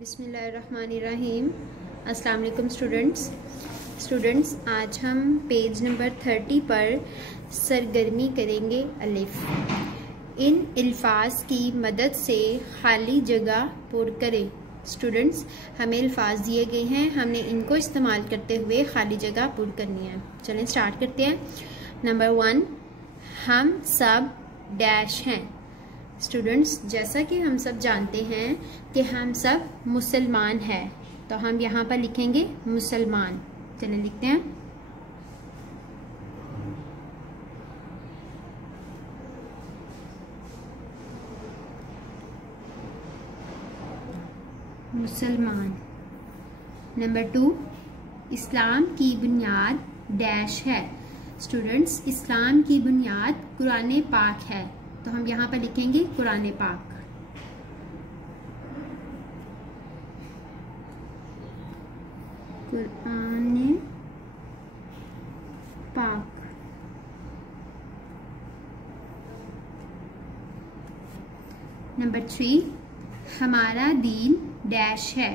बिस्मिल्लाहिर्रहमानिर्रहीम। अस्सलाम वालेकुम स्टूडेंट्स, आज हम पेज नंबर 30 पर सरगर्मी करेंगे अलिफ। इन अल्फाज की मदद से खाली जगह पुर करें। स्टूडेंट्स, हमें अल्फाज दिए गए हैं, हमने इनको इस्तेमाल करते हुए खाली जगह पुर करनी है। चलें स्टार्ट करते हैं। नंबर 1, हम सब डैश हैं। स्टूडेंट्स, जैसा कि हम सब जानते हैं कि हम सब मुसलमान हैं, तो हम यहाँ पर लिखेंगे मुसलमान। चलिए लिखते हैं। मुसलमान। नंबर 2, इस्लाम की बुनियाद डैश है। स्टूडेंट्स, इस्लाम की बुनियाद कुरान पाक है, तो हम यहाँ पर लिखेंगे कुरान पाक। कुरान पाक। नंबर 3, हमारा दीन डैश है।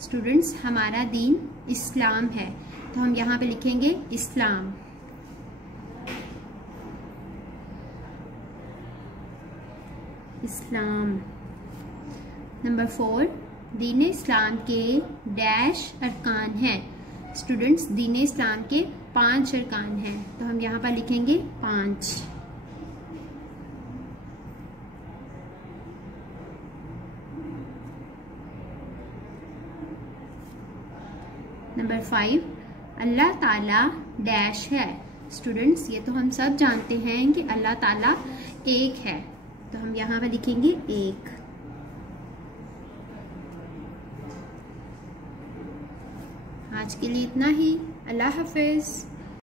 स्टूडेंट्स, हमारा दीन इस्लाम है, तो हम यहाँ पे लिखेंगे इस्लाम। इस्लाम। नंबर 4, दीन इस्लाम के डैश अरकान हैं। स्टूडेंट्स, दीन इस्लाम के 5 अरकान हैं, तो हम यहाँ पर लिखेंगे 5। नंबर 5, अल्लाह ताला डैश है। स्टूडेंट्स, ये तो हम सब जानते हैं कि अल्लाह ताला एक है, तो हम यहाँ पर लिखेंगे एक। आज के लिए इतना ही। अल्लाह हाफिज।